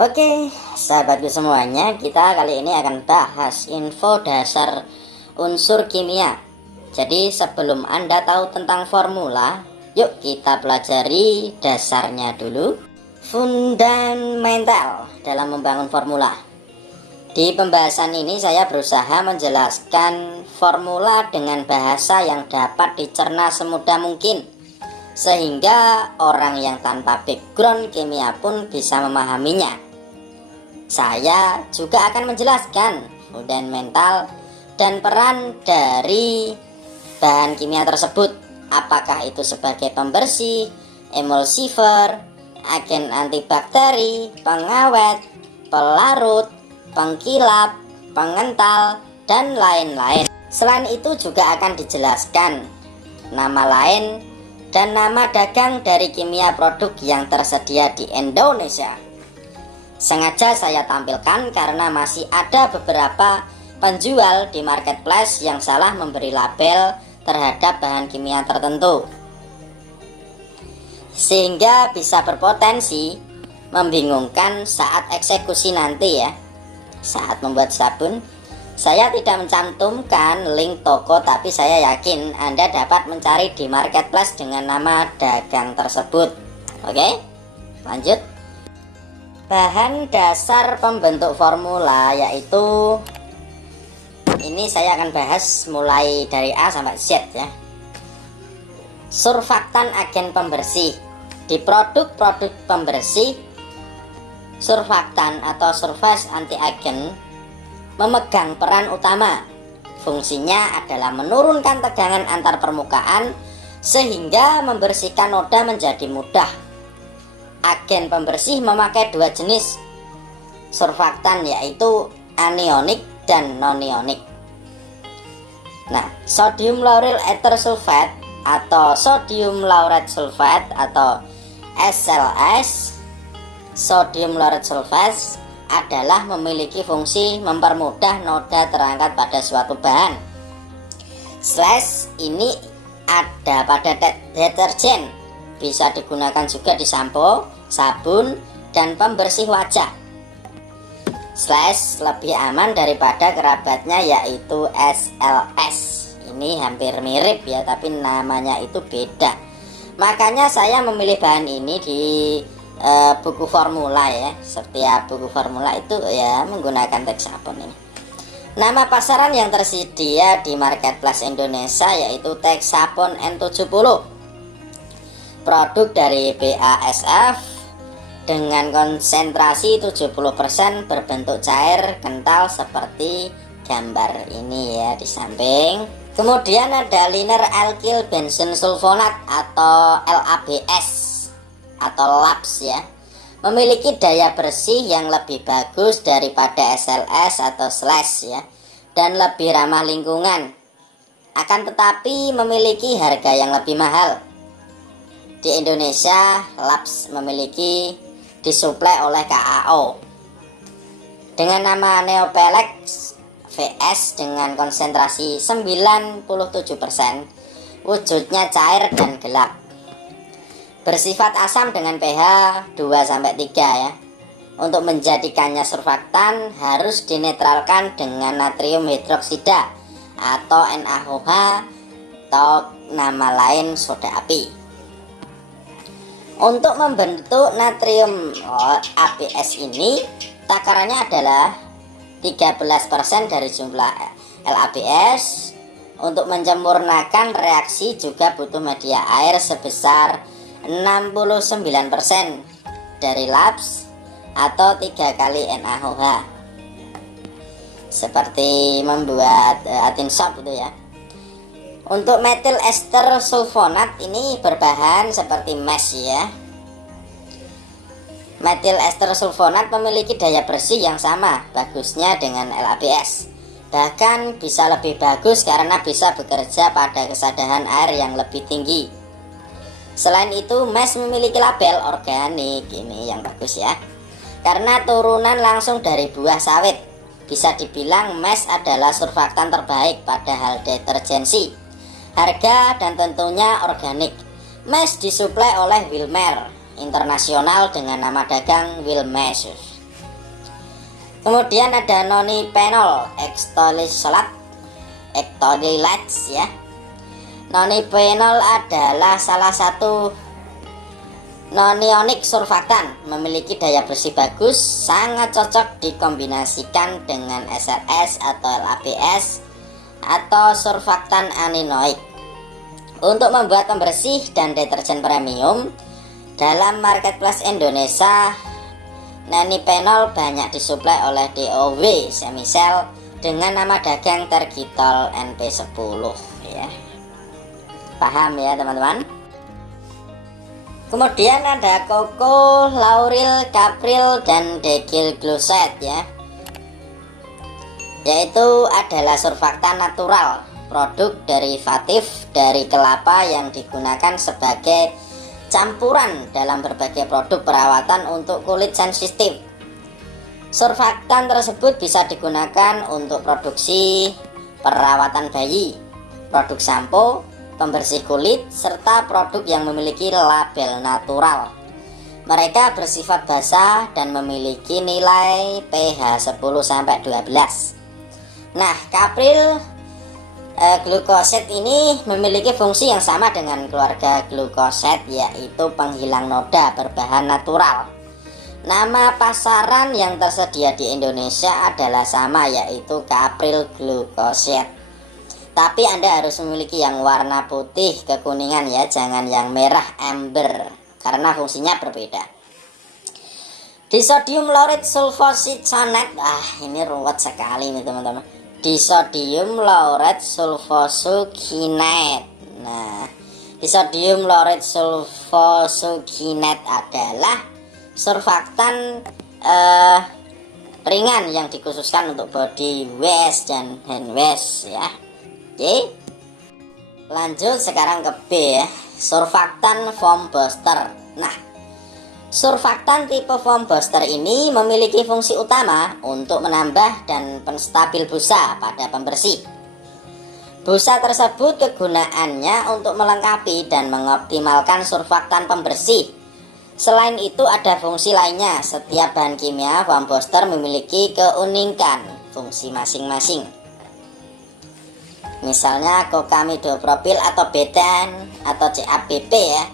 Oke, sahabatku semuanya, kita kali ini akan bahas info dasar unsur kimia. Jadi sebelum Anda tahu tentang formula, yuk kita pelajari dasarnya dulu. Fundamental dalam membangun formula. Di pembahasan ini saya berusaha menjelaskan formula dengan bahasa yang dapat dicerna semudah mungkin, sehingga orang yang tanpa background kimia pun bisa memahaminya. Saya juga akan menjelaskan fundamental dan peran dari bahan kimia tersebut, apakah itu sebagai pembersih, emulsifer, agen antibakteri, pengawet, pelarut, pengkilap, pengental, dan lain-lain. Selain itu juga akan dijelaskan nama lain dan nama dagang dari kimia produk yang tersedia di Indonesia. Sengaja saya tampilkan karena masih ada beberapa penjual di marketplace yang salah memberi label terhadap bahan kimia tertentu, sehingga bisa berpotensi membingungkan saat eksekusi nanti ya. Saat membuat sabun, saya tidak mencantumkan link toko, tapi saya yakin Anda dapat mencari di marketplace dengan nama dagang tersebut. Oke, lanjut. Bahan dasar pembentuk formula yaitu, ini saya akan bahas mulai dari A sampai Z ya. Surfaktan agen pembersih. Di produk-produk pembersih, surfaktan atau surface anti-agen memegang peran utama. Fungsinya adalah menurunkan tegangan antar permukaan sehingga membersihkan noda menjadi mudah. Agen pembersih memakai dua jenis surfaktan, yaitu anionik dan nonionik. Nah, sodium lauryl ether sulfate atau sodium laurate sulfate atau SLS, sodium laurate sulfate, adalah memiliki fungsi mempermudah noda terangkat pada suatu bahan. Slash ini ada pada deterjen, bisa digunakan juga di sampo, sabun, dan pembersih wajah. Slash lebih aman daripada kerabatnya yaitu SLS. Ini hampir mirip ya, tapi namanya itu beda. Makanya saya memilih bahan ini di buku formula ya. Setiap buku formula itu ya menggunakan teks sabun ini. Nama pasaran yang tersedia di marketplace Indonesia yaitu teks sabun N70. Produk dari BASF dengan konsentrasi 70% berbentuk cair kental seperti gambar ini ya di samping. Kemudian ada liner alkyl bensin sulfonat atau LABS atau LABS ya. Memiliki daya bersih yang lebih bagus daripada SLS atau slash ya, dan lebih ramah lingkungan. Akan tetapi memiliki harga yang lebih mahal. Di Indonesia, LABS memiliki disuplai oleh KAO dengan nama Neopelex VS dengan konsentrasi 97%. Wujudnya cair dan gelap. Bersifat asam dengan pH 2-3 ya. Untuk menjadikannya surfaktan harus dinetralkan dengan natrium hidroksida atau NaOH atau nama lain soda api. Untuk membentuk natrium ABS ini, takarannya adalah 13% dari jumlah LABS. Untuk menyempurnakan reaksi juga butuh media air sebesar 69% dari LABS atau 3 kali NaOH. Seperti membuat atin sop itu ya. Untuk metil ester sulfonat ini berbahan seperti mesh ya. Metil ester sulfonat memiliki daya bersih yang sama bagusnya dengan LABS. Bahkan bisa lebih bagus karena bisa bekerja pada kesadaran air yang lebih tinggi. Selain itu, mesh memiliki label organik, ini yang bagus ya. Karena turunan langsung dari buah sawit. Bisa dibilang mesh adalah surfaktan terbaik pada hal deterjensi. Harga dan tentunya organik. Mesh disuplai oleh Wilmer Internasional dengan nama dagang Wilmesh. Kemudian ada nonylphenol ectololates ya. Nonylphenol adalah salah satu nonionik surfaktan, memiliki daya bersih bagus, sangat cocok dikombinasikan dengan SLS atau LABS atau surfaktan aninoik. Untuk membuat pembersih dan deterjen premium dalam marketplace Indonesia, nonylphenol banyak disuplai oleh DOW Semisel dengan nama dagang Tergitol NP10 ya. Paham ya teman-teman? Kemudian ada koko, lauril, kapril, dan degilgloside ya, yaitu adalah surfaktan natural, produk derivatif dari kelapa yang digunakan sebagai campuran dalam berbagai produk perawatan untuk kulit sensitif. Surfaktan tersebut bisa digunakan untuk produksi perawatan bayi, produk sampo, pembersih kulit, serta produk yang memiliki label natural. Mereka bersifat basah dan memiliki nilai pH 10-12. Nah, kapril glukosid ini memiliki fungsi yang sama dengan keluarga glukosid, yaitu penghilang noda berbahan natural. Nama pasaran yang tersedia di Indonesia adalah sama, yaitu kapril glukosid. Tapi Anda harus memiliki yang warna putih kekuningan ya, jangan yang merah amber, karena fungsinya berbeda. Disodium lauryl sulfosuccinate, ini ruwet sekali nih teman-teman. Disodium lauryl sulfosuccinate. Nah, disodium lauryl sulfosuccinate adalah surfaktan ringan yang dikhususkan untuk body wash dan hand wash ya. Oke, lanjut sekarang ke B ya, surfaktan foam booster. Nah, surfaktan tipe foam booster ini memiliki fungsi utama untuk menambah dan penstabil busa pada pembersih. Busa tersebut kegunaannya untuk melengkapi dan mengoptimalkan surfaktan pembersih. Selain itu ada fungsi lainnya. Setiap bahan kimia foam booster memiliki keunikan fungsi masing-masing. Misalnya kokamidopropil atau betan atau CABP ya.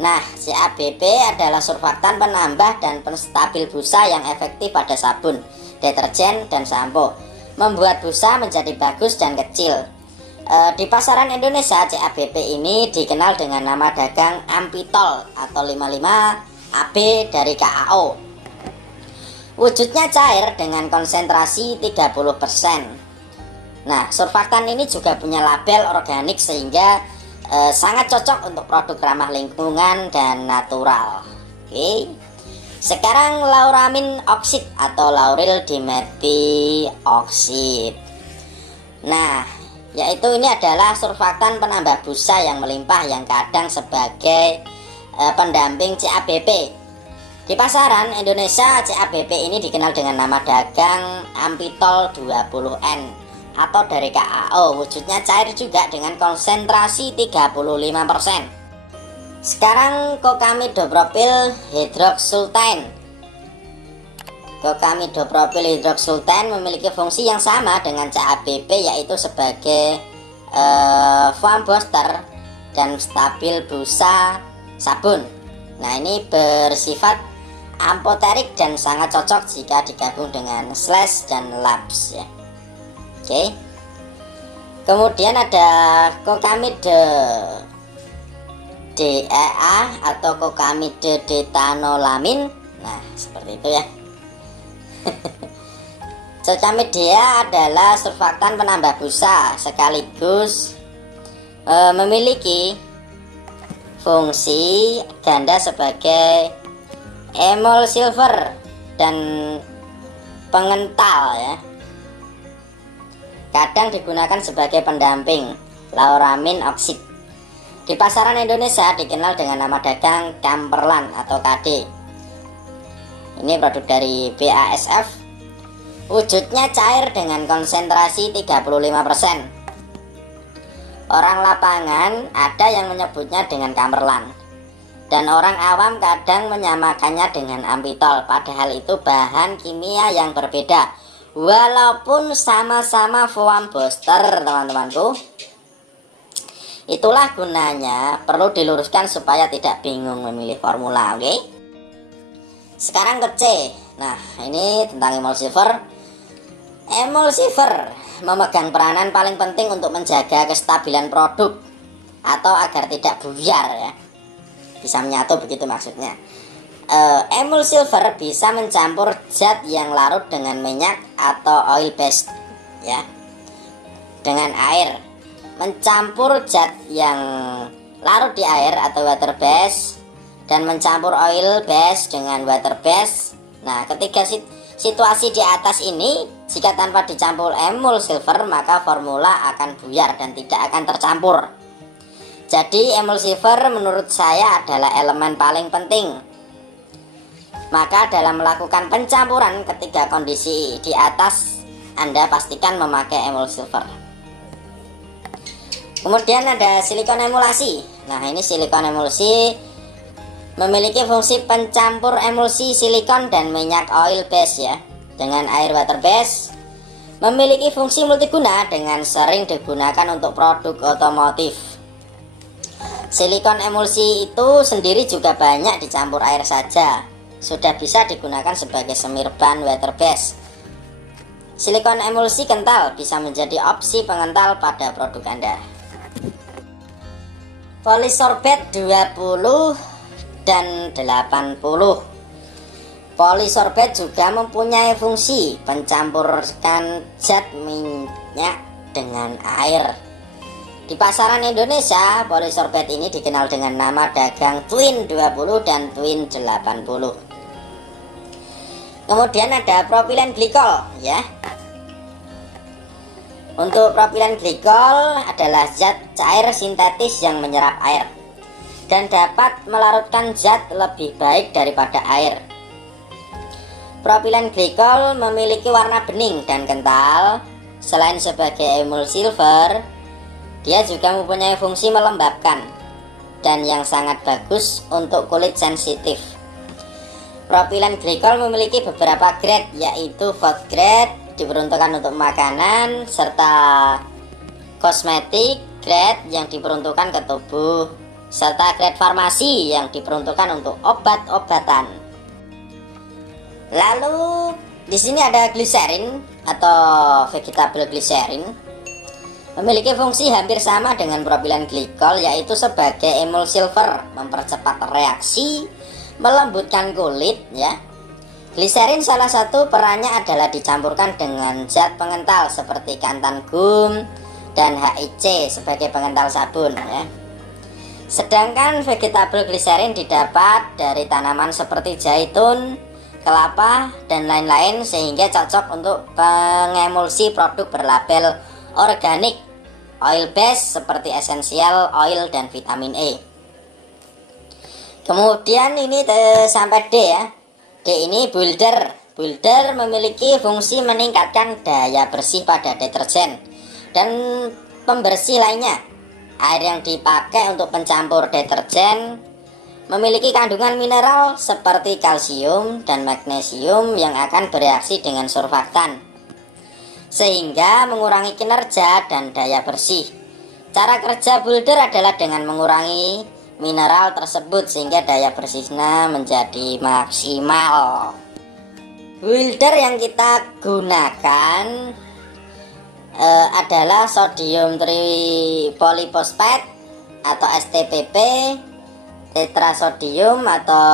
Nah, CABP adalah surfaktan penambah dan penstabil busa yang efektif pada sabun, deterjen, dan sampo, membuat busa menjadi bagus dan kecil. Di pasaran Indonesia, CABP ini dikenal dengan nama dagang Ampitol atau 55AB dari KAO. Wujudnya cair dengan konsentrasi 30%. Nah, surfaktan ini juga punya label organik sehingga sangat cocok untuk produk ramah lingkungan dan natural. Oke. Sekarang lauramin oksid atau lauril dimethioksid. Nah, yaitu ini adalah surfaktan penambah busa yang melimpah yang kadang sebagai pendamping CABP. Di pasaran Indonesia, CABP ini dikenal dengan nama dagang Ampitol 20N atau dari KAO. Wujudnya cair juga dengan konsentrasi 35%. Sekarang kokamidopropil hidroxsultan. Kokamidopropil hidroxsultan memiliki fungsi yang sama dengan CABP, yaitu sebagai foam booster dan stabil busa sabun. Nah, ini bersifat ampoterik dan sangat cocok jika digabung dengan slash dan labs ya. Oke. Kemudian ada kokamide DEA atau kokamide detanolamin. Nah, seperti itu ya. Kokamidea adalah surfaktan penambah busa sekaligus memiliki fungsi ganda sebagai emulsifier dan pengental ya. Kadang digunakan sebagai pendamping lauramin oksid. Di pasaran Indonesia dikenal dengan nama dagang Kamperlan atau KD. Ini produk dari BASF. Wujudnya cair dengan konsentrasi 35%. Orang lapangan ada yang menyebutnya dengan Kamperlan. dan orang awam kadang menyamakannya dengan ampitol, padahal itu bahan kimia yang berbeda walaupun sama-sama foam booster, teman-temanku. Itulah gunanya, perlu diluruskan supaya tidak bingung memilih formula. Oke, sekarang ke C. Nah, ini tentang emulsifer. Emulsifer memegang peranan paling penting untuk menjaga kestabilan produk atau agar tidak buyar, ya, bisa menyatu, begitu maksudnya. Emulsifer bisa mencampur zat yang larut dengan minyak atau oil based, ya, dengan air. Mencampur zat yang larut di air atau water based dan mencampur oil based dengan water based. Nah, ketiga situasi di atas ini, jika tanpa dicampur emulsifer maka formula akan buyar dan tidak akan tercampur. Jadi emulsifer menurut saya adalah elemen paling penting. Maka dalam melakukan pencampuran ketiga kondisi di atas, Anda pastikan memakai emulsifer. Kemudian ada silikon emulsi. Nah, ini silikon emulsi memiliki fungsi pencampur emulsi silikon dan minyak oil base, ya, dengan air water base. Memiliki fungsi multiguna dengan sering digunakan untuk produk otomotif. Silikon emulsi itu sendiri juga banyak dicampur air saja, sudah bisa digunakan sebagai semir ban water base. Silikon emulsi kental bisa menjadi opsi pengental pada produk Anda. Polisorbate 20 dan 80. Polisorbate juga mempunyai fungsi pencampurkan zat minyak dengan air. Di pasaran Indonesia, polisorbate ini dikenal dengan nama dagang Twin 20 dan Twin 80. Kemudian ada propilen glikol, ya. Untuk propilen glikol adalah zat cair sintetis yang menyerap air dan dapat melarutkan zat lebih baik daripada air. Propilen glikol memiliki warna bening dan kental. Selain sebagai emulsifer, dia juga mempunyai fungsi melembabkan dan yang sangat bagus untuk kulit sensitif. Propilen glikol memiliki beberapa grade, yaitu food grade diperuntukkan untuk makanan, serta kosmetik grade yang diperuntukkan ke tubuh, serta grade farmasi yang diperuntukkan untuk obat-obatan. Lalu di sini ada gliserin atau vegetable glycerin. Memiliki fungsi hampir sama dengan propilen glikol, yaitu sebagai emulsifer, mempercepat reaksi, melembutkan kulit, ya. Gliserin salah satu perannya adalah dicampurkan dengan zat pengental seperti kantan gum dan HIC sebagai pengental sabun, ya. Sedangkan vegetable glycerin didapat dari tanaman seperti zaitun, kelapa, dan lain-lain, sehingga cocok untuk pengemulsi produk berlabel organik, oil base seperti essential oil dan vitamin E. Kemudian ini sampai D, ya. D ini builder. Builder memiliki fungsi meningkatkan daya bersih pada deterjen dan pembersih lainnya. Air yang dipakai untuk pencampur deterjen memiliki kandungan mineral seperti kalsium dan magnesium yang akan bereaksi dengan surfaktan, sehingga mengurangi kinerja dan daya bersih. Cara kerja builder adalah dengan mengurangi mineral tersebut sehingga daya bersihnya menjadi maksimal. Builder yang kita gunakan adalah sodium tripoliphosphate atau STPP, tetrasodium atau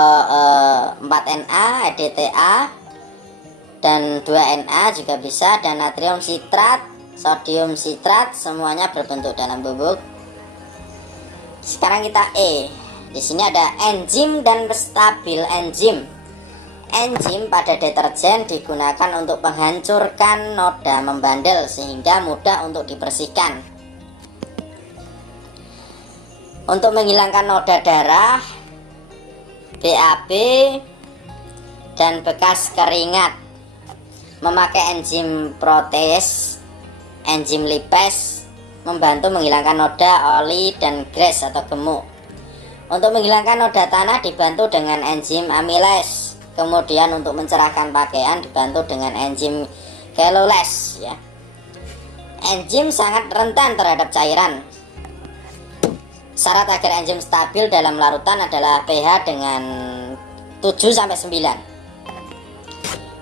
4Na, EDTA, dan 2Na juga bisa, dan natrium sitrat, sodium sitrat, semuanya berbentuk dalam bubuk. Sekarang kita E. Di sini ada enzim dan stabil enzim. Enzim pada deterjen digunakan untuk menghancurkan noda membandel sehingga mudah untuk dibersihkan. Untuk menghilangkan noda darah, BAB, dan bekas keringat, memakai enzim protease, enzim lipase membantu menghilangkan noda, oli, dan gres atau gemuk. Untuk menghilangkan noda tanah dibantu dengan enzim amylase. Kemudian untuk mencerahkan pakaian dibantu dengan enzim kelolase ya. Enzim sangat rentan terhadap cairan. Syarat agar enzim stabil dalam larutan adalah pH dengan 7-9.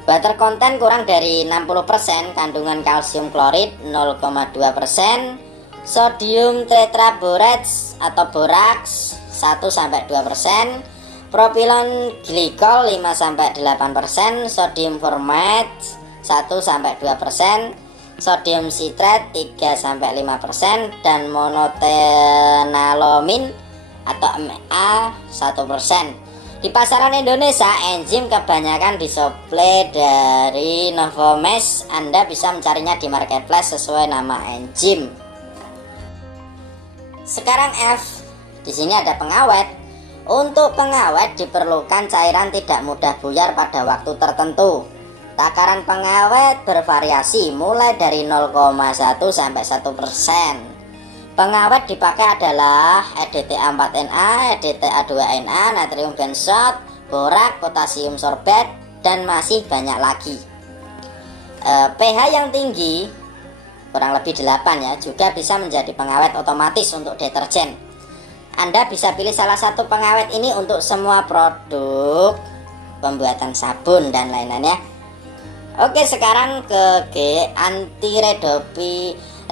Water content kurang dari 60%, kandungan kalsium klorid 0,2%, sodium tetraborate atau boraks 1-2%, propilon glikol 5-8%, sodium formate 1-2%, sodium sitrat 3-5%, dan monotenalomin atau MA 1%. Di pasaran Indonesia, enzim kebanyakan disuplai dari Novomesh. Anda bisa mencarinya di marketplace sesuai nama enzim. Sekarang F. Di sini ada pengawet. Untuk pengawet diperlukan cairan tidak mudah buyar pada waktu tertentu. Takaran pengawet bervariasi mulai dari 0,1 sampai 1%. Pengawet dipakai adalah EDTA4Na, EDTA2Na, natrium benzoat, borak, potasium sorbet, dan masih banyak lagi. pH yang tinggi, kurang lebih 8 ya, juga bisa menjadi pengawet otomatis untuk deterjen. Anda bisa pilih salah satu pengawet ini untuk semua produk pembuatan sabun dan lain-lainnya. Oke, sekarang ke G, anti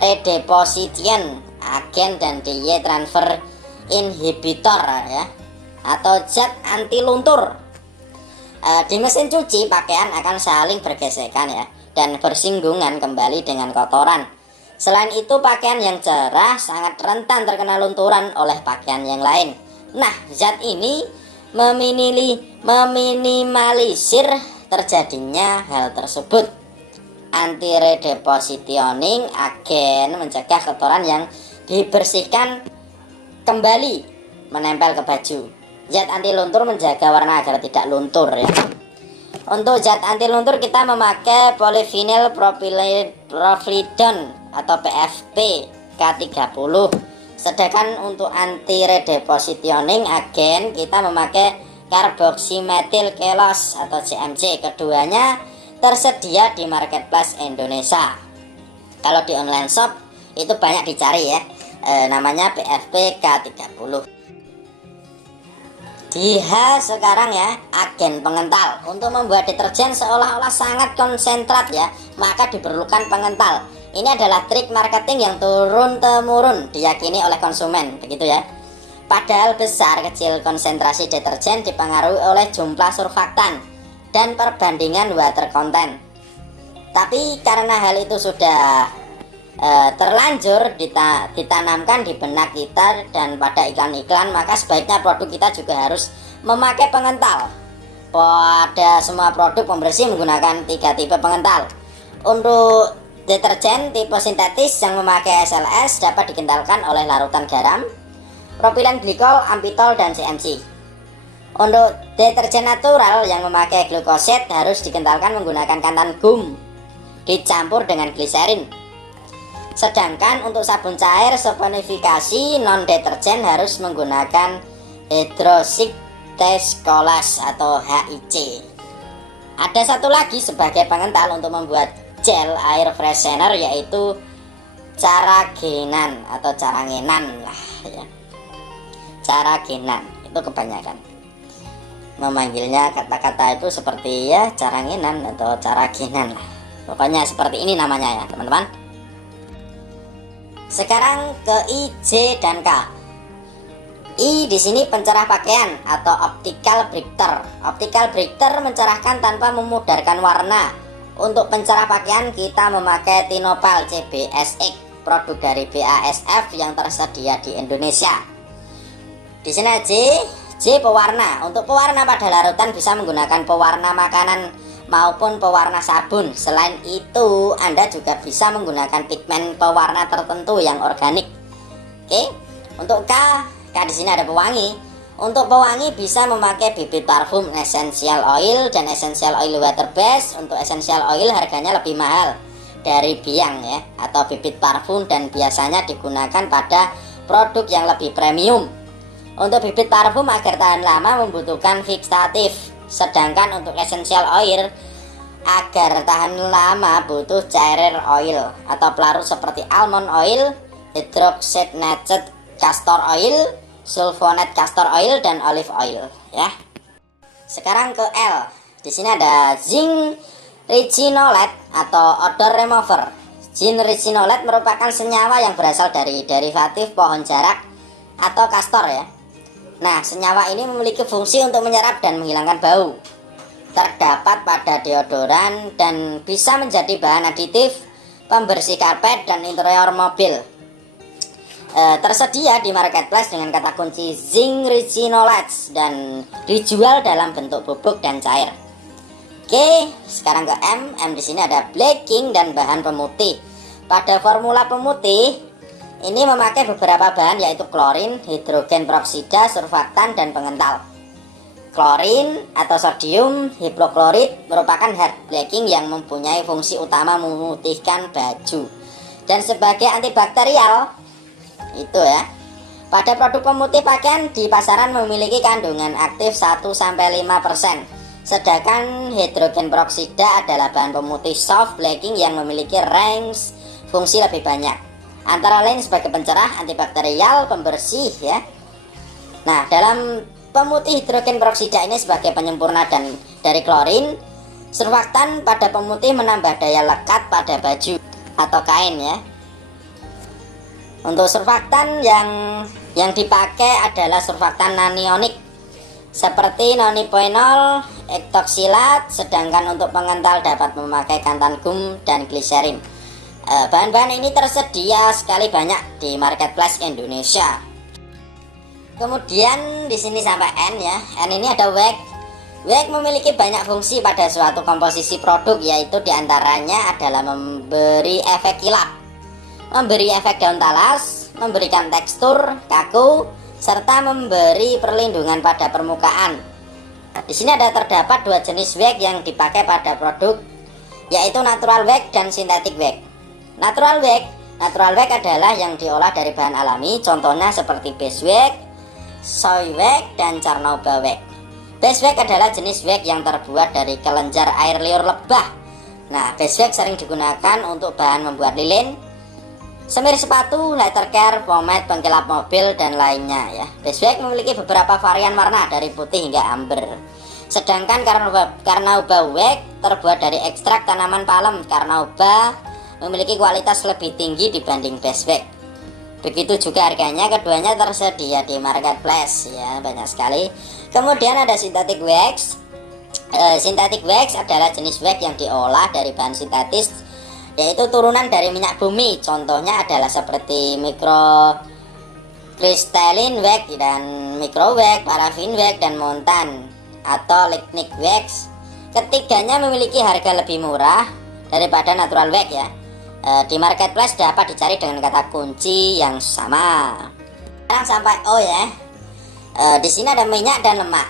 redeposition agen dan DY transfer inhibitor ya, atau zat anti luntur. Di mesin cuci pakaian akan saling bergesekan ya, dan bersinggungan kembali dengan kotoran. Selain itu, pakaian yang cerah sangat rentan terkena lunturan oleh pakaian yang lain. Nah, zat ini meminimalisir terjadinya hal tersebut. Anti redepositioning agen mencegah kotoran yang dibersihkan kembali menempel ke baju. Zat anti luntur menjaga warna agar tidak luntur ya. Untuk zat anti luntur kita memakai polyvinyl propylidone atau PFP K30. Sedangkan untuk anti redepositioning agen kita memakai carboxymethyl kelose atau CMC. Keduanya tersedia di marketplace Indonesia. Kalau di online shop itu banyak dicari ya, namanya PFP K30. Di H sekarang ya, agen pengental. Untuk membuat deterjen seolah-olah sangat konsentrat ya, maka diperlukan pengental. Ini adalah trik marketing yang turun-temurun diyakini oleh konsumen, begitu ya. Padahal besar kecil konsentrasi deterjen dipengaruhi oleh jumlah surfaktan dan perbandingan water content. Tapi karena hal itu sudah terlanjur ditanamkan di benak kita dan pada iklan-iklan, maka sebaiknya produk kita juga harus memakai pengental. Pada semua produk pembersih menggunakan 3 tipe pengental. Untuk deterjen tipe sintetis yang memakai SLS dapat dikentalkan oleh larutan garam, propilen glikol, ampitol, dan CMC. Untuk deterjen natural yang memakai glukosid harus dikentalkan menggunakan kantan gum dicampur dengan gliserin. Sedangkan untuk sabun cair saponifikasi non deterjen harus menggunakan hydroxyteskolas atau HIC. Ada satu lagi sebagai pengental untuk membuat gel air freshener, yaitu caragenan atau carangenan lah ya. Caragenan itu kebanyakan memanggilnya kata-kata itu seperti ya carangenan atau caragenan lah. Pokoknya seperti ini namanya ya teman-teman. Sekarang ke I, J, dan K. I di sini pencerah pakaian atau optical breather. Optical breather mencerahkan tanpa memudarkan warna. Untuk pencerah pakaian kita memakai Tinopal CBSX, produk dari BASF yang tersedia di Indonesia. Di sini J pewarna. Untuk pewarna pada larutan bisa menggunakan pewarna makanan maupun pewarna sabun. Selain itu, Anda juga bisa menggunakan pigmen pewarna tertentu yang organik. Oke. Untuk K di sini ada pewangi. Untuk pewangi bisa memakai bibit parfum essential oil dan essential oil water base. Untuk essential oil harganya lebih mahal dari biang ya, atau bibit parfum, dan biasanya digunakan pada produk yang lebih premium. Untuk bibit parfum agar tahan lama membutuhkan fixatif, sedangkan untuk essential oil agar tahan lama butuh carrier oil atau pelarut seperti almond oil, hydrogenated castor oil, sulfonate castor oil, dan olive oil ya. Sekarang ke L. Di sini ada zinc resinolate atau odor remover. Zinc resinolate merupakan senyawa yang berasal dari derivatif pohon jarak atau castor ya. Nah, senyawa ini memiliki fungsi untuk menyerap dan menghilangkan bau. Terdapat pada deodoran dan bisa menjadi bahan aditif pembersih karpet dan interior mobil. Tersedia di marketplace dengan kata kunci zinc resinolates dan dijual dalam bentuk bubuk dan cair. Oke, sekarang ke M. M di sini ada blacking dan bahan pemutih. Pada formula pemutih ini memakai beberapa bahan yaitu klorin, hidrogen peroksida, surfaktan, dan pengental. Klorin atau sodium hipoklorit merupakan hard blacking yang mempunyai fungsi utama memutihkan baju dan sebagai antibakterial itu ya. Pada produk pemutih pakaian di pasaran memiliki kandungan aktif 1-5%, sedangkan hidrogen peroksida adalah bahan pemutih soft blacking yang memiliki range fungsi lebih banyak, antara lain sebagai pencerah, antibakterial, pembersih ya. Nah, dalam pemutih hidrogen peroksida ini sebagai penyempurna dan dari klorin. Surfaktan pada pemutih menambah daya lekat pada baju atau kain ya. Untuk surfaktan yang dipakai adalah surfaktan nanionik seperti nonipoenol, ektoksilat, sedangkan untuk pengental dapat memakai kantan gum dan gliserin. Bahan-bahan ini tersedia sekali banyak di marketplace Indonesia. Kemudian di sini sampai N ya. N ini ada wax. Wax memiliki banyak fungsi pada suatu komposisi produk, yaitu diantaranya adalah memberi efek kilap, memberi efek daun talas, memberikan tekstur kaku, serta memberi perlindungan pada permukaan. Di sini terdapat dua jenis wax yang dipakai pada produk, yaitu natural wax dan synthetic wax. Natural wax adalah yang diolah dari bahan alami, contohnya seperti beeswax, soy wax, dan carnauba wax. Beeswax adalah jenis wax yang terbuat dari kelenjar air liur lebah. Nah, beeswax sering digunakan untuk bahan membuat lilin, semir sepatu, leather care, pomade, pengkilap mobil, dan lainnya ya. Beeswax memiliki beberapa varian warna dari putih hingga amber. Sedangkan carnauba wax terbuat dari ekstrak tanaman palem. Carnauba memiliki kualitas lebih tinggi dibanding beeswax. Begitu juga harganya, keduanya tersedia di marketplace ya, banyak sekali. Kemudian ada synthetic wax. Synthetic wax adalah jenis wax yang diolah dari bahan sintetis, yaitu turunan dari minyak bumi. Contohnya adalah seperti microcrystalline wax dan micro wax, paraffin wax, dan montan atau lignite wax. Ketiganya memiliki harga lebih murah daripada natural wax ya. Di marketplace dapat dicari dengan kata kunci yang sama. Sekarang sampai O ya. Di sini ada minyak dan lemak.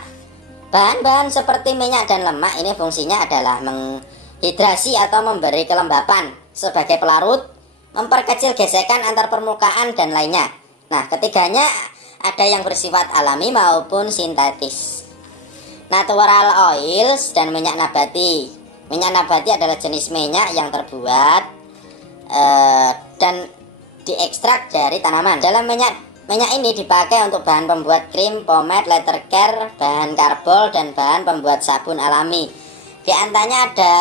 Bahan-bahan seperti minyak dan lemak ini fungsinya adalah menghidrasi atau memberi kelembapan sebagai pelarut, memperkecil gesekan antar permukaan, dan lainnya. Nah, ketiganya ada yang bersifat alami maupun sintetis. Natural oils dan minyak nabati. Minyak nabati adalah jenis minyak yang terbuat dan diekstrak dari tanaman. Dalam minyak ini dipakai untuk bahan pembuat krim, pomade, leather care, bahan karbol, dan bahan pembuat sabun alami. Di antaranya ada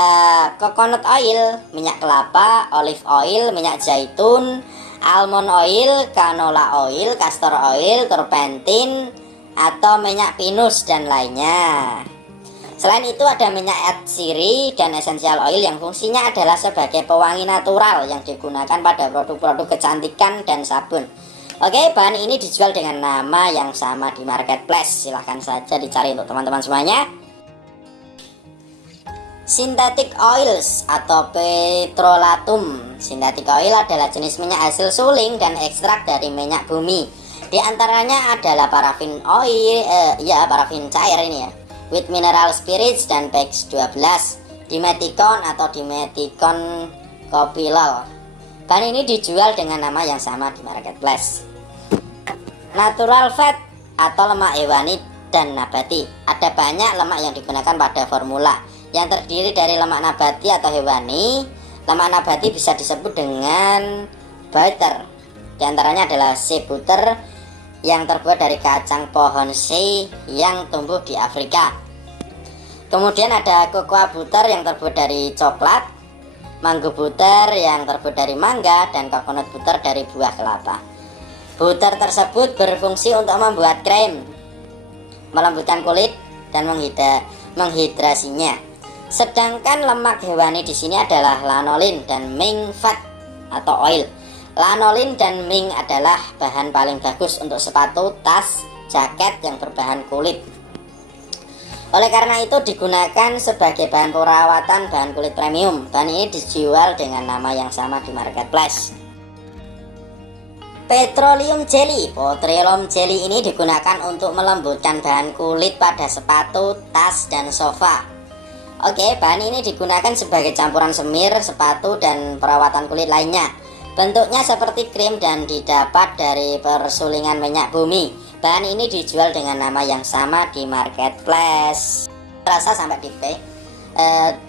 coconut oil, minyak kelapa, olive oil, minyak zaitun, almond oil, canola oil, castor oil, turpentine, atau minyak pinus, dan lainnya. Selain itu ada minyak atsiri dan essential oil yang fungsinya adalah sebagai pewangi natural yang digunakan pada produk-produk kecantikan dan sabun. Oke, bahan ini dijual dengan nama yang sama di marketplace. Silahkan saja dicari untuk teman-teman semuanya. Synthetic oils atau petrolatum. Synthetic oil adalah jenis minyak hasil suling dan ekstrak dari minyak bumi. Di antaranya adalah parafin oil, parafin cair ini ya, with mineral spirits, dan PX12, dimethicone atau dimethicone copilol. Bahan ini dijual dengan nama yang sama di marketplace. Natural fat atau lemak hewani dan nabati. Ada banyak lemak yang digunakan pada formula yang terdiri dari lemak nabati atau hewani. Lemak nabati bisa disebut dengan butter. Di antaranya adalah shea butter yang terbuat dari kacang pohon shea yang tumbuh di Afrika. Kemudian ada cocoa butter yang terbuat dari coklat, mango butter yang terbuat dari mangga, dan coconut butter dari buah kelapa. Butter tersebut berfungsi untuk membuat krim, melembutkan kulit, dan menghidrasinya. Sedangkan lemak hewani di sini adalah lanolin dan mink fat atau oil. Lanolin dan mink adalah bahan paling bagus untuk sepatu, tas, jaket yang berbahan kulit. Oleh karena itu digunakan sebagai bahan perawatan bahan kulit premium. Bahan ini dijual dengan nama yang sama di marketplace. Petroleum jelly ini digunakan untuk melembutkan bahan kulit pada sepatu, tas, dan sofa. Oke, bahan ini digunakan sebagai campuran semir, sepatu, dan perawatan kulit lainnya. Bentuknya seperti krim dan didapat dari persulingan minyak bumi. Bahan ini dijual dengan nama yang sama di marketplace. Rasa sampai di P.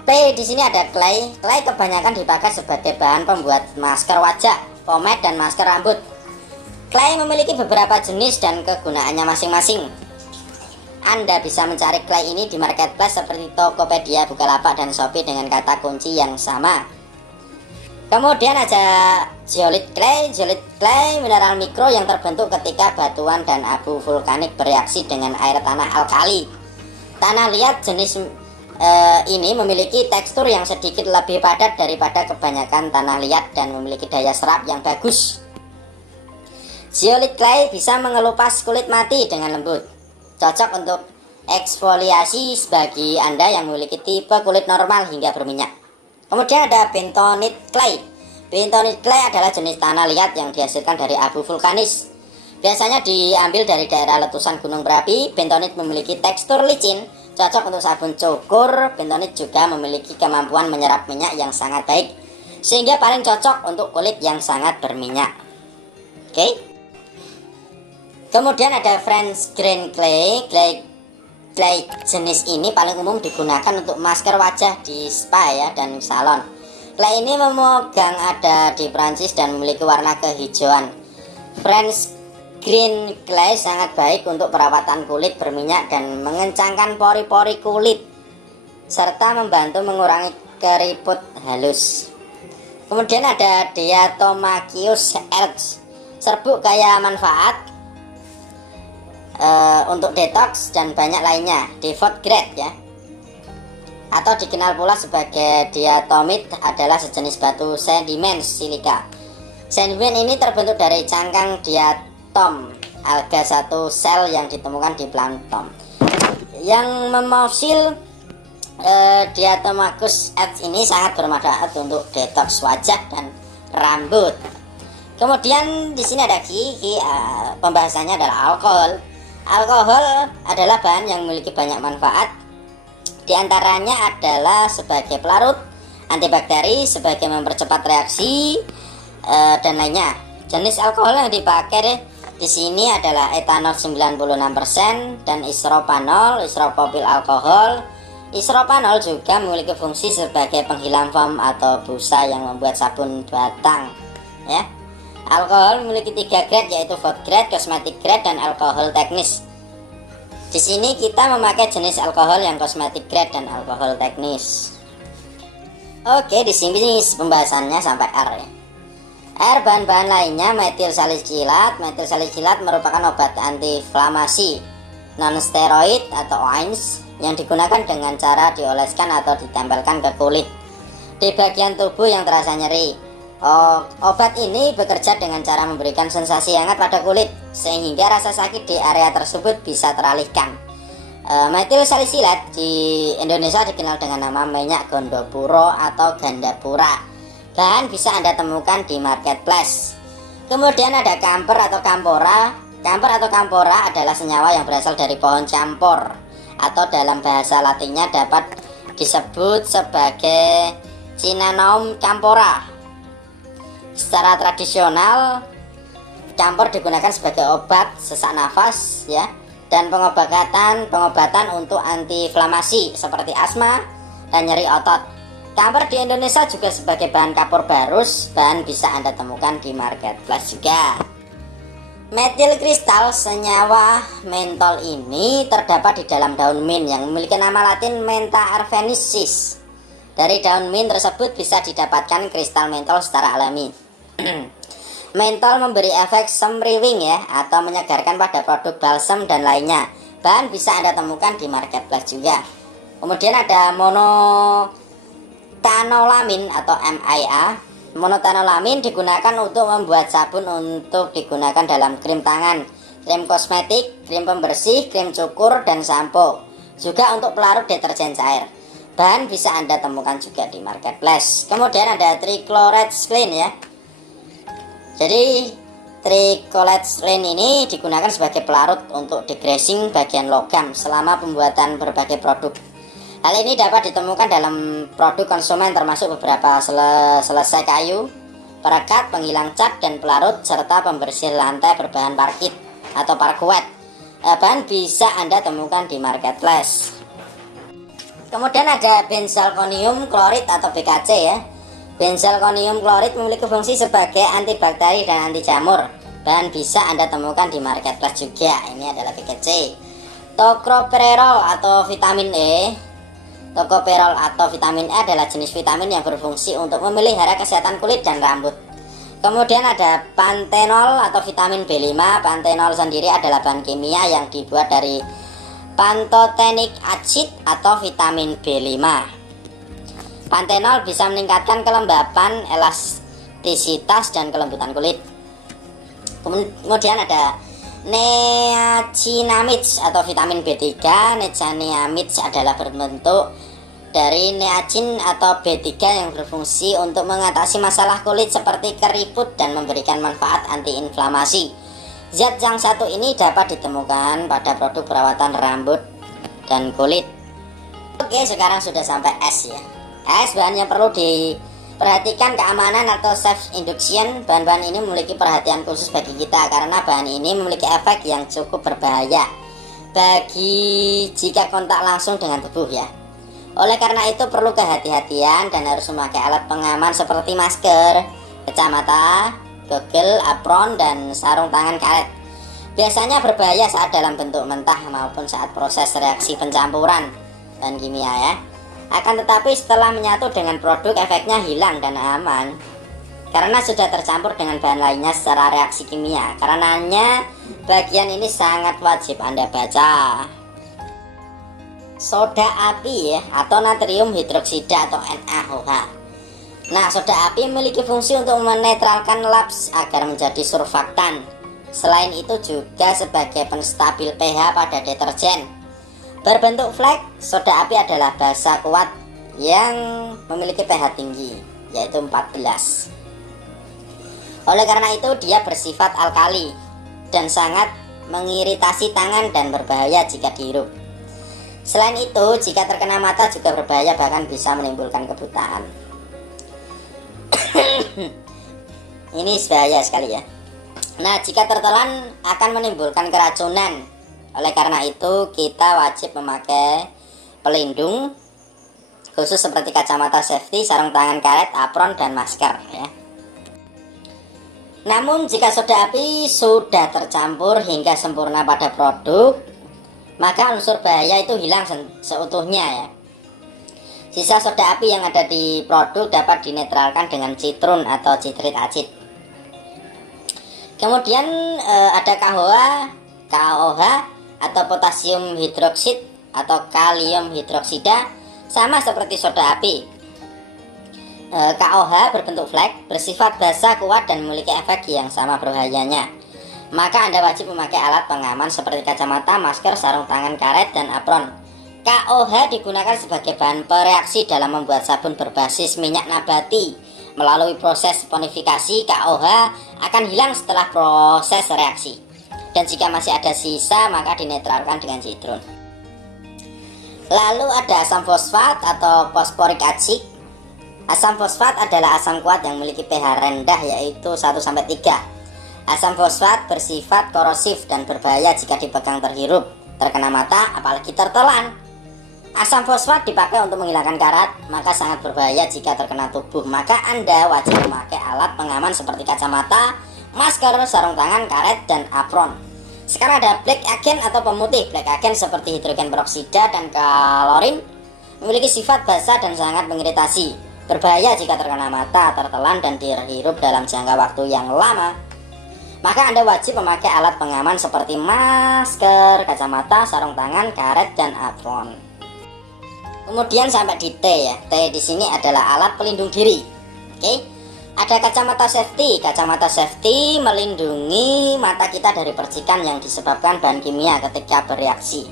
P di sini ada clay. Clay kebanyakan dipakai sebagai bahan pembuat masker wajah, pomade, dan masker rambut. Clay memiliki beberapa jenis dan kegunaannya masing-masing. Anda bisa mencari clay ini di marketplace seperti Tokopedia, Bukalapak, dan Shopee dengan kata kunci yang sama. Kemudian ada zeolite clay mineral mikro yang terbentuk ketika batuan dan abu vulkanik bereaksi dengan air tanah alkali. Tanah liat jenis ini memiliki tekstur yang sedikit lebih padat daripada kebanyakan tanah liat dan memiliki daya serap yang bagus. Zeolite clay bisa mengelupas kulit mati dengan lembut. Cocok untuk eksfoliasi bagi Anda yang memiliki tipe kulit normal hingga berminyak. Kemudian ada bentonite clay. Bentonite clay adalah jenis tanah liat yang dihasilkan dari abu vulkanis. Biasanya diambil dari daerah letusan gunung berapi. Bentonite memiliki tekstur licin, cocok untuk sabun cukur. Bentonite juga memiliki kemampuan menyerap minyak yang sangat baik, sehingga paling cocok untuk kulit yang sangat berminyak. Oke. Kemudian ada French grain clay. Clay jenis ini paling umum digunakan untuk masker wajah di spa ya dan salon. Clay ini memegang ada di Prancis dan memiliki warna kehijauan. French green clay sangat baik untuk perawatan kulit berminyak dan mengencangkan pori-pori kulit serta membantu mengurangi keriput halus. Kemudian ada Diatomaceous earth. Serbuk kaya manfaat untuk detox dan banyak lainnya. Default grade ya, atau dikenal pula sebagai diatomite, adalah sejenis batu sedimen silika. Sedimen ini terbentuk dari cangkang diatom, alga satu sel yang ditemukan di plankton. Yang memosil Diatomaceous earth ini sangat bermanfaat untuk detox wajah dan rambut. Kemudian di sini ada pembahasannya adalah alkohol. Alkohol adalah bahan yang memiliki banyak manfaat. Di antaranya adalah sebagai pelarut, antibakteri, sebagai mempercepat reaksi, dan lainnya. Jenis alkohol yang dipakai di sini adalah etanol 96% dan isropanol, isopropil alkohol. Isropanol juga memiliki fungsi sebagai penghilang foam atau busa yang membuat sabun batang. Ya. Alkohol memiliki 3 grade, yaitu food grade, cosmetic grade, dan alkohol teknis. Di sini kita memakai jenis alkohol yang cosmetic grade dan alkohol teknis. Oke, di sini pembahasannya sampai R ya. R bahan-bahan lainnya metil salicilat. Metil salicilat merupakan obat antiinflamasi non-steroid atau OINS yang digunakan dengan cara dioleskan atau ditempelkan ke kulit di bagian tubuh yang terasa nyeri. Obat ini bekerja dengan cara memberikan sensasi hangat pada kulit sehingga rasa sakit di area tersebut bisa teralihkan. Metil salicilat di Indonesia dikenal dengan nama minyak gondopuro atau gandapura. Bahan bisa Anda temukan di marketplace. Kemudian ada camphor atau campora. Camphor atau campora adalah senyawa yang berasal dari pohon campor, atau dalam bahasa latinnya dapat disebut sebagai Cinnamomum campora. Secara tradisional, campur digunakan sebagai obat sesak nafas ya, dan pengobatan untuk antiinflamasi seperti asma dan nyeri otot. Kamper di Indonesia juga sebagai bahan kapur barus, bahan bisa Anda temukan di marketplace juga. Metil kristal senyawa mentol ini terdapat di dalam daun mint yang memiliki nama latin Mentha arveniensis. Dari daun mint tersebut bisa didapatkan kristal mentol secara alami. Mentol memberi efek semriwing ya, atau menyegarkan pada produk balsam dan lainnya. Bahan bisa Anda temukan di marketplace juga. Kemudian ada monotanolamin atau MIA. Monotanolamin digunakan untuk membuat sabun untuk digunakan dalam krim tangan, krim kosmetik, krim pembersih, krim cukur, dan sampo. Juga untuk pelarut deterjen cair. Bahan bisa Anda temukan juga di marketplace. Kemudian ada trichloroethylene ya. Jadi trichloroethylene ini digunakan sebagai pelarut untuk degreasing bagian logam selama pembuatan berbagai produk. Hal ini dapat ditemukan dalam produk konsumen termasuk beberapa selesai kayu, perekat, penghilang cat, dan pelarut, serta pembersih lantai berbahan parkit atau parquet. Bahan bisa Anda temukan di marketplace. Kemudian ada benzalkonium klorid atau BKC ya. Benzalkonium klorid memiliki fungsi sebagai antibakteri dan anti jamur. Bahan bisa Anda temukan di marketplace juga. Ini adalah BKC. Tocopherol atau vitamin E. Tocopherol atau vitamin E adalah jenis vitamin yang berfungsi untuk memelihara kesehatan kulit dan rambut. Kemudian ada panthenol atau vitamin B5. Panthenol sendiri adalah bahan kimia yang dibuat dari pantothenic acid atau vitamin B5. Panthenol bisa meningkatkan kelembapan, elastisitas, dan kelembutan kulit. Kemudian ada niacinamides atau vitamin B3. Niacinamides adalah berbentuk dari niacin atau B3 yang berfungsi untuk mengatasi masalah kulit seperti keriput dan memberikan manfaat antiinflamasi. Zat yang satu ini dapat ditemukan pada produk perawatan rambut dan kulit. Oke, sekarang sudah sampai es ya. Es bahan yang perlu diperhatikan keamanan atau safe induction. Bahan-bahan ini memiliki perhatian khusus bagi kita karena bahan ini memiliki efek yang cukup berbahaya bagi jika kontak langsung dengan tubuh ya. Oleh karena itu perlu kehati-hatian dan harus memakai alat pengaman seperti masker, kacamata, goggle, apron, dan sarung tangan karet. Biasanya berbahaya saat dalam bentuk mentah maupun saat proses reaksi pencampuran bahan kimia ya. Akan tetapi setelah menyatu dengan produk efeknya hilang dan aman karena sudah tercampur dengan bahan lainnya secara reaksi kimia. Karenanya bagian ini sangat wajib Anda baca. Soda api ya, atau natrium hidroksida atau NaOH. Nah, soda api memiliki fungsi untuk menetralkan laps agar menjadi surfaktan. Selain itu juga sebagai penstabil pH pada deterjen. Berbentuk flek, soda api adalah basa kuat yang memiliki pH tinggi, yaitu 14. Oleh karena itu dia bersifat alkali dan sangat mengiritasi tangan dan berbahaya jika dihirup. Selain itu, jika terkena mata juga berbahaya, bahkan bisa menimbulkan kebutaan. Ini bahaya sekali ya. Nah, jika tertelan akan menimbulkan keracunan. Oleh karena itu kita wajib memakai pelindung khusus seperti kacamata safety, sarung tangan karet, apron, dan masker ya. Namun jika soda api sudah tercampur hingga sempurna pada produk, maka unsur bahaya itu hilang seutuhnya ya. Sisa soda api yang ada di produk dapat dinetralkan dengan citrun atau citrit acid. Kemudian ada KOH atau potasium hidroksid atau kalium hidroksida, sama seperti soda api. KOH berbentuk flek, bersifat basa, kuat, dan memiliki efek yang sama berbahayanya. Maka Anda wajib memakai alat pengaman seperti kacamata, masker, sarung tangan karet, dan apron. KOH digunakan sebagai bahan pereaksi dalam membuat sabun berbasis minyak nabati. Melalui proses saponifikasi, KOH akan hilang setelah proses reaksi. Dan jika masih ada sisa, maka dinetralkan dengan citrun. Lalu ada asam fosfat atau fosforik acid. Asam fosfat adalah asam kuat yang memiliki pH rendah, yaitu 1-3. Asam fosfat bersifat korosif dan berbahaya jika dipegang terhirup, terkena mata, apalagi tertelan. Asam fosfat dipakai untuk menghilangkan karat, maka sangat berbahaya jika terkena tubuh. Maka Anda wajib memakai alat pengaman seperti kacamata, masker, sarung tangan, karet, dan apron. Sekarang ada black agent atau pemutih. Black agent seperti hidrogen peroksida dan klorin memiliki sifat basah dan sangat mengiritasi. Berbahaya jika terkena mata, tertelan, dan dihirup dalam jangka waktu yang lama. Maka Anda wajib memakai alat pengaman seperti masker, kacamata, sarung tangan, karet, dan apron. Kemudian sampai di T ya. T di sini adalah alat pelindung diri. Oke. Ada kacamata safety. Kacamata safety melindungi mata kita dari percikan yang disebabkan bahan kimia ketika bereaksi.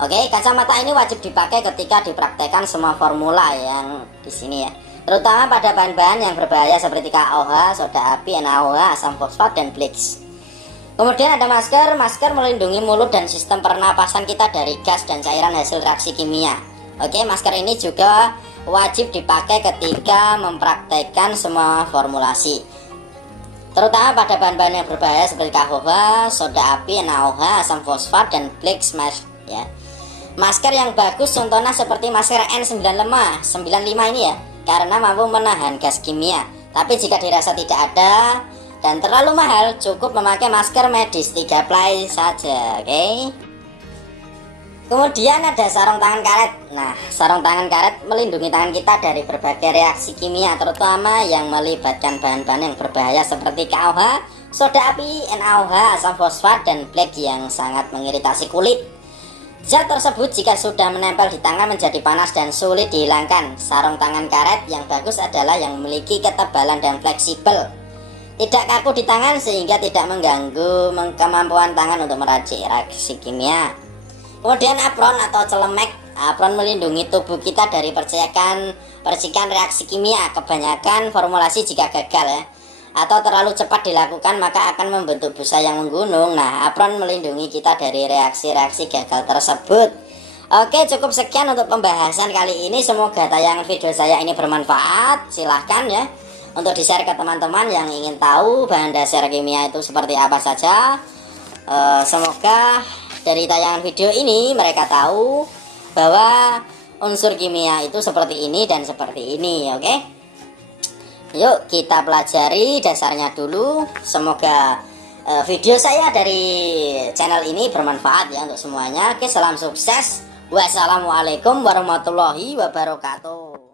Oke, kacamata ini wajib dipakai ketika dipraktekkan semua formula yang di sini ya. Terutama pada bahan-bahan yang berbahaya seperti KOH, soda api, NaOH, asam fosfat, dan bleach. Kemudian ada masker. Masker melindungi mulut dan sistem pernapasan kita dari gas dan cairan hasil reaksi kimia. Oke, masker ini juga wajib dipakai ketika mempraktekkan semua formulasi. Terutama pada bahan-bahan yang berbahaya seperti KOH, soda api, NaOH, asam fosfat, dan bleach mask ya. Masker yang bagus contohnya seperti masker N95 ini ya, karena mampu menahan gas kimia. Tapi jika dirasa tidak ada dan terlalu mahal, cukup memakai masker medis 3 ply saja, oke? Kemudian ada sarung tangan karet. Nah, sarung tangan karet melindungi tangan kita dari berbagai reaksi kimia, terutama yang melibatkan bahan-bahan yang berbahaya seperti KOH, soda api, NaOH, asam fosfat, dan black yang sangat mengiritasi kulit. Zat tersebut jika sudah menempel di tangan menjadi panas dan sulit dihilangkan. Sarung tangan karet yang bagus adalah yang memiliki ketebalan dan fleksibel, tidak kaku di tangan sehingga tidak mengganggu kemampuan tangan untuk meracik reaksi kimia. Kemudian apron atau celemek. Apron melindungi tubuh kita dari percikan reaksi kimia. Kebanyakan formulasi jika gagal ya, atau terlalu cepat dilakukan maka akan membentuk busa yang menggunung. Nah, apron melindungi kita dari reaksi-reaksi gagal tersebut. Oke, cukup sekian untuk pembahasan kali ini. Semoga tayangan video saya ini bermanfaat. Silahkan ya untuk di-share ke teman-teman yang ingin tahu bahan dasar kimia itu seperti apa saja. Semoga dari tayangan video ini mereka tahu bahwa unsur kimia itu seperti ini dan seperti ini, oke? Yuk kita pelajari dasarnya dulu. Semoga video saya dari channel ini bermanfaat ya untuk semuanya. Oke, salam sukses. Wassalamualaikum warahmatullahi wabarakatuh.